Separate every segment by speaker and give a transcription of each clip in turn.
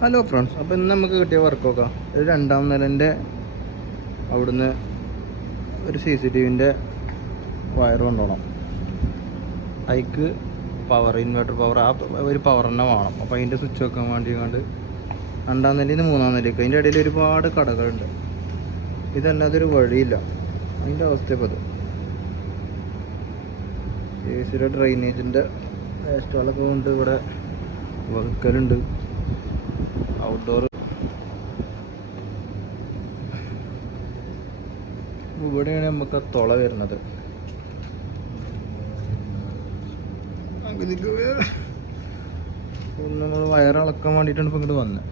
Speaker 1: Hello friends അപ്പോൾ ഇന്ന് നമുക്ക് കിട്ടിയ വർക്ക് നോക്കാം. ഒരു രണ്ടാം നിലന്റെ അവിടുന്ന് ഒരു സി സി ടി വിന്റെ വയർ കൊണ്ടുപോകണം. അതിക്ക് പവർ ഇൻവെർട്ടർ പവർ ആ ഒരു പവർ തന്നെ വേണം. അപ്പോൾ അതിന്റെ സ്വിച്ച് വെക്കാൻ വേണ്ടി കണ്ട് രണ്ടാം നിലയിൽ നിന്ന് മൂന്നാം നിലയ്ക്ക് അതിന്റെ ഇടയിൽ ഒരുപാട് കടകളുണ്ട്. ഇതല്ലാതെ ഒരു വഴിയില്ല. അതിന്റെ അവസ്ഥ ഇപ്പോൾ അത് എ സിയുടെ ഡ്രെയിനേജിന്റെ വേസ്റ്റുകളൊക്കെ കൊണ്ട് ഇവിടെ വെക്കലുണ്ട് ഔട്ട്ഡോർ ഇവിടെയാണ് നമുക്ക് തുള വരുന്നത്. നമ്മൾ വയറിളക്കാൻ വേണ്ടിയിട്ടാണ് ഇപ്പം ഇങ്ങോട്ട് വന്നത്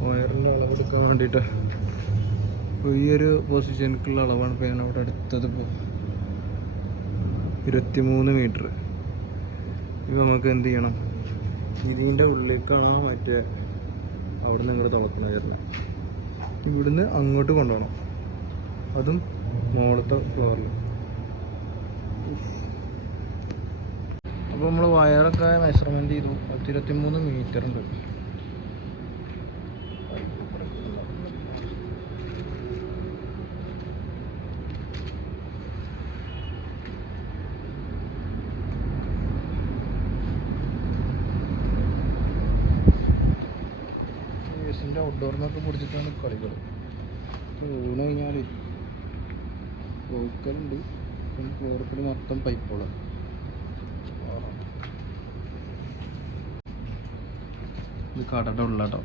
Speaker 1: വയറിന്റെ അളവെടുക്കാൻ വേണ്ടിയിട്ട് അപ്പോൾ ഈ ഒരു പൊസിഷനിക്കുള്ള അളവാണ് ഇപ്പോൾ ഞാൻ അവിടെ അടുത്തത് ഇപ്പോൾ ഇരുപത്തിമൂന്ന് മീറ്റർ ഇത് നമുക്ക് എന്ത് ചെയ്യണം? ഇതിന്റെ ഉള്ളിലേക്കാണ് മറ്റേ അവിടെ നിന്ന് ഇങ്ങോട്ട് തുളക്കുന്ന വരുന്നത് ഇവിടുന്ന് അങ്ങോട്ട് കൊണ്ടുപോകണം. അതും മുകളത്തെ ഫ്ലോറിൽ അപ്പോൾ നമ്മൾ വയറൊക്കെ മെഷർമെന്റ് ചെയ്തു പത്ത് ഇരുപത്തി മൂന്ന് മീറ്റർ ഉണ്ട്. ഔട്ട്ഡോറിനൊക്കെ പിടിച്ചിട്ടാണ് കളികൾ വീണ് കഴിഞ്ഞാൽ പോക്കലുണ്ട് പിന്നെ ഫ്ലോറിൽ മൊത്തം പൈപ്പുകളാണ് ഇത് കടയുടെ ഉള്ളാട്ടോ.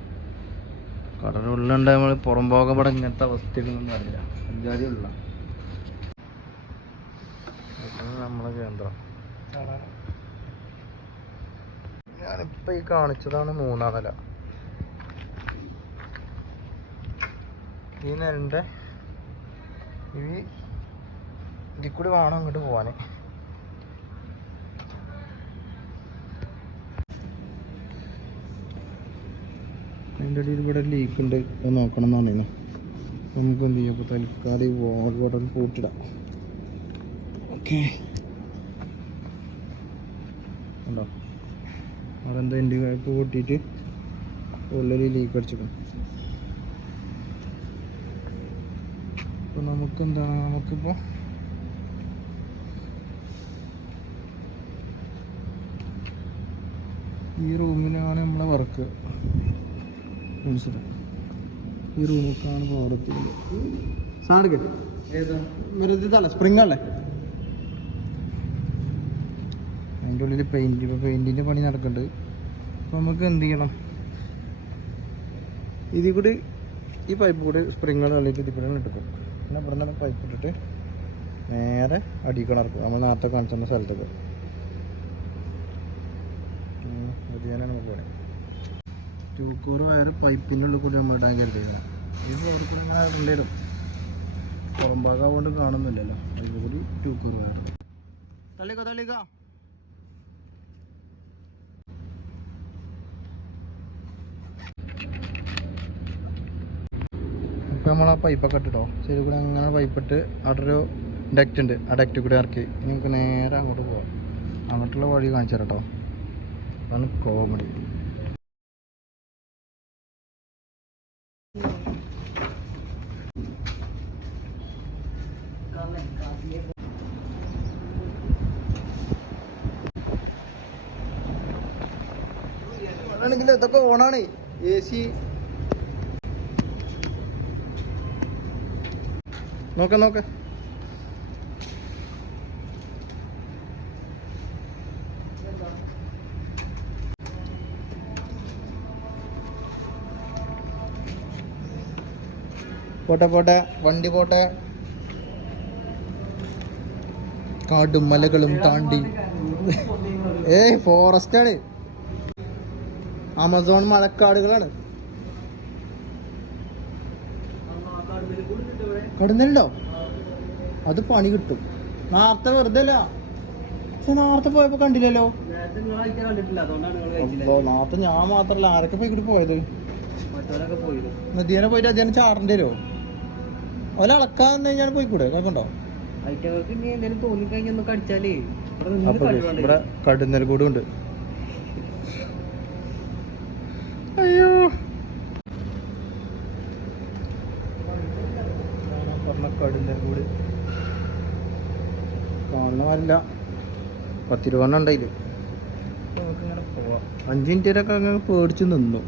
Speaker 1: കടയുടെ ഉള്ളുണ്ടായ നമ്മൾ പുറം പോകാൻ ഇവിടെ ഇങ്ങനത്തെ അവസ്ഥയിലൊന്നും അറിയില്ല. അഞ്ചാരി ഉള്ള നമ്മളെ കേന്ദ്രം. ഞാനിപ്പോൾ ഈ കാണിച്ചതാണ് മൂന്നാം നില. ഈ നിലന്റെ ഈ ഇതിൽ കൂടി വേണം അങ്ങോട്ട് പോവാൻ അതിന്റെ ഇടയിൽ ഇവിടെ ലീക്ക് ഉണ്ട്. നോക്കണം എന്നാണ് ഇന്ന് നമുക്ക് എന്ത് ചെയ്യാം? അപ്പോൾ തൽക്കാലം ഈ വാൾ ബോട്ടൽ പൂട്ടിടാം. ഓക്കെ ഉണ്ടോ അവിടെ എന്താ എന്റെ പൈപ്പ് പൊട്ടിയിട്ട് ഉള്ളിൽ ലീക്ക് അടിച്ചിട്ടുണ്ട്. അപ്പോൾ നമുക്ക് എന്താണ് നമുക്കിപ്പോൾ ഈ റൂമിലാണ് നമ്മളെ വർക്ക് മനസ്സിലായി? ഈ റൂമിലേക്കാണ് എത്തിയത്. സാധനം കിട്ടും. ഏതാ? ഇതല്ല സ്പ്രിങ് അല്ലേ? അതിന്റെ ഉള്ളിൽ പെയിന്റ് ഇപ്പോൾ പെയിന്റിന്റെ പണി നടക്കുന്നുണ്ട് അപ്പോൾ നമുക്ക് എന്ത് ചെയ്യണം? ഇതിൽ കൂടി ഈ പൈപ്പ് കൂടി സ്പ്രിങ്ങുകൾ കളിക്ക് ഇതിൽ കൂടെ ഇട്ടിക്കും പിന്നെ ഇവിടെ നിന്ന് പൈപ്പ് ഇട്ടിട്ട് നേരെ അടി കിണർക്ക് നമ്മൾ നേരത്തെ കാണിച്ചിരുന്ന സ്ഥലത്തേക്ക്. ചെയ്യാനാണ് നമുക്ക് പണി ടൂക്കൂർ വയറ് പൈപ്പിന്റെ ഉള്ളിൽ കൂടി നമ്മൾ ഇടാൻ കരുതിയിരുന്നു ഈ ഫ്ലോറിൽ കൂടി ഇങ്ങനെ ഇടേണ്ടി വരും. പുറംഭാഗം കൊണ്ട് കാണുന്നില്ലല്ലോ. അതിൽ കൂടി ടൂക്കൂർ വയറ്. തള്ളിക്കോ തള്ളിക്കോ. ഇപ്പം നമ്മൾ ആ പൈപ്പൊക്കെ ഇട്ടിട്ടോ. ശരി കൂടെ അങ്ങനെ പൈപ്പിട്ട് അവിടെ ഒരു ഡക്റ്റ് ഉണ്ട്. ആ ഡക്റ്റ് കൂടെ ഇറക്കി. ഇനി നമുക്ക് നേരെ അങ്ങോട്ട് പോവാം. അങ്ങോട്ടുള്ള വഴി കാണിച്ചു തരാം കേട്ടോ അതാണ് കോമഡി ഇതൊക്കെ ഓണാണ്. എ സി നോക്ക നോക്ക പോട്ടെ പോട്ടെ വണ്ടി പോട്ടെ കാടും മലകളും താണ്ടി ഏയ് ഫോറസ്റ്റ് ആണ് ആമസോൺ മഴക്കാടുകളാണ് കടുന്നലുണ്ടോ അത് പണി കിട്ടും. നേരത്തെ വെറുതെ അല്ല പക്ഷെ നേരത്തെ പോയപ്പോ കണ്ടില്ലല്ലോ. നേരത്തെ ഞാൻ മാത്രല്ല. ആരൊക്കെ പോയി കൂടി പോയത്? നദിയനെ പോയിട്ട് അദ്ദേഹം ചാടേണ്ടി വരുമോ ഓല അളക്കാന്ന് കഴിഞ്ഞാൽ പോയിക്കൂടെ?
Speaker 2: കടിവാണ്ടേ.
Speaker 1: ഇവിടെ കടുന്നൽ കൂടും ഉണ്ട് കടുന്നൽമൂട് കാണുന്ന കാണണമല്ല പത്തിരുപണ്ണം ഉണ്ടായില്ല നമുക്കിങ്ങനെ പോവാം. അഞ്ച് മിനിറ്റൊക്കെ അങ്ങനെ പേടിച്ച് നിന്നു.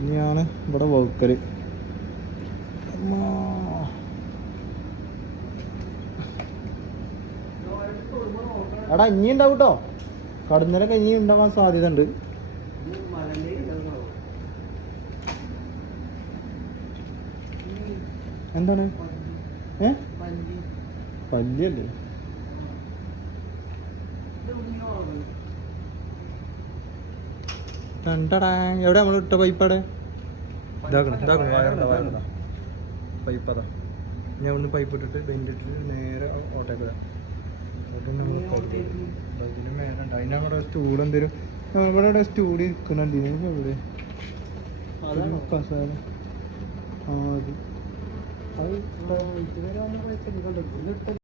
Speaker 1: ഇനിയാണ് ഇവിടെ വകുക്കൽ. എടാ ഇനി ഉണ്ടാവും കേട്ടോ കടന്നലൊക്കെ ഇനി ഉണ്ടാവാൻ സാധ്യത ഉണ്ട് എന്താണ്? ഏ? പല്ലിയല്ലേ? രണ്ടടാ എവിടെ നമ്മൾ ഇട്ട പൈപ്പാടെ? ഇതാക്കണം. ഇതാക്കണം. വയറുണ്ട വയറുണ്ട പൈപ്പ് അതാ ഞാൻ ഒന്ന് പൈപ്പ് ഇട്ടിട്ട് ബെൻഡ് ഇട്ടിട്ട് നേരെ ഓട്ടേക്ക് അതിന് മേലുണ്ട്. അതിനാണ് ഇവിടെ സ്റ്റൂൾ എന്തേലും ഇവിടെ ഇവിടെ സ്റ്റൂൾ ഇരിക്കണല്ലേ കസേര ആ അത്. അത്